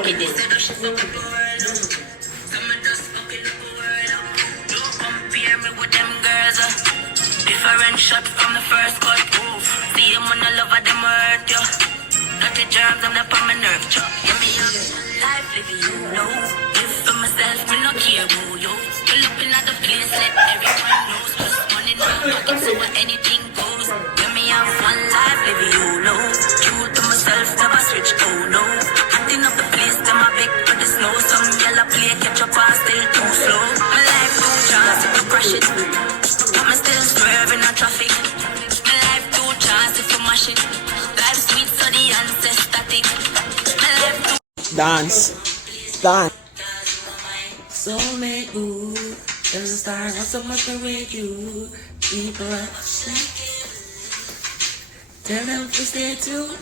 Get this seduction fuck up the world. Some of just fucking up the world. Don't compare me with them girls. Different shot from the first cut. See them when I love them hurt you. Dirty germs, I'm up on my nerve. Give me up. Life living you know. Live for myself, me no care who you. Pull up in the place, let everyone knows. Just money now, pocket, so anything goes. Give me up one life living you know. True to myself, never switch, oh no. Acting up the place, them a big to the snow. Some yellow play, catch up, still too slow. My life too chance if you crash it. But me still swerving on traffic. My life too chance if you mash it. Life sweet, so the answer static. My life too Dance. Dance. Soulmate, ooh, there's a star, not so much to rate you. People are tell them to stay tuned.